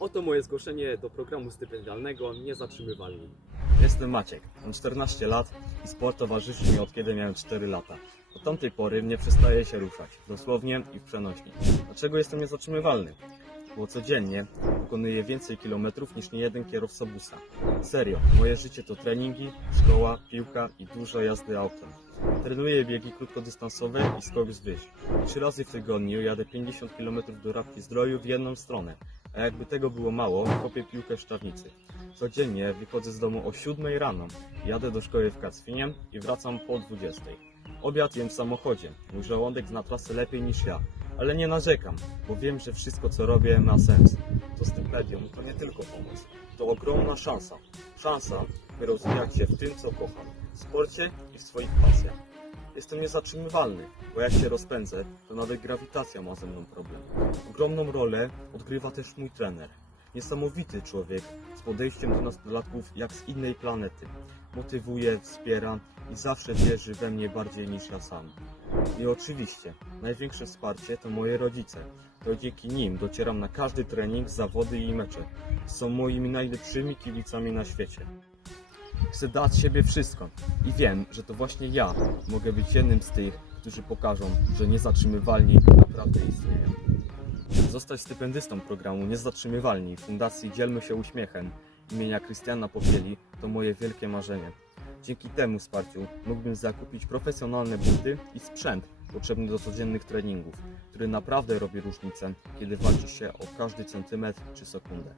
Oto moje zgłoszenie do programu stypendialnego Niezatrzymywalni. Jestem Maciek, mam 14 lat i sport towarzyszy mi od kiedy miałem 4 lata. Od tamtej pory nie przestaję się ruszać, dosłownie i w przenośni. Dlaczego jestem niezatrzymywalny? Bo codziennie pokonuję więcej kilometrów niż niejeden kierowca busa. Serio, moje życie to treningi, szkoła, piłka i dużo jazdy autem. Trenuję biegi krótkodystansowe i skok z wyż. Trzy razy w tygodniu jadę 50 km do Rabki Zdroju w jedną stronę, a jakby tego było mało, kopię piłkę w Szczawnicy. Codziennie wychodzę z domu o 7 rano, jadę do szkoły w Kacwiniem i wracam po 20. Obiad jem w samochodzie. Mój żołądek zna trasę lepiej niż ja, ale nie narzekam, bo wiem, że wszystko co robię ma sens. To stypendium to nie tylko pomoc, to ogromna szansa. Szansa, by rozwijać się w tym, co kocham, w sporcie i w swoich pasjach. Jestem niezatrzymywalny, bo jak się rozpędzę, to nawet grawitacja ma ze mną problem. Ogromną rolę odgrywa też mój trener. Niesamowity człowiek z podejściem do nastolatków jak z innej planety. Motywuje, wspiera i zawsze wierzy we mnie bardziej niż ja sam. I oczywiście, największe wsparcie to moje rodzice. To dzięki nim docieram na każdy trening, zawody i mecze. Są moimi najlepszymi kibicami na świecie. Chcę dać siebie wszystko i wiem, że to właśnie ja mogę być jednym z tych, którzy pokażą, że niezatrzymywalni naprawdę istnieją. Zostać stypendystą programu Niezatrzymywalni Fundacji Dzielmy się Uśmiechem imienia Krystiana Popieli to moje wielkie marzenie. Dzięki temu wsparciu mógłbym zakupić profesjonalne buty i sprzęt potrzebny do codziennych treningów, który naprawdę robi różnicę, kiedy walczy się o każdy centymetr czy sekundę.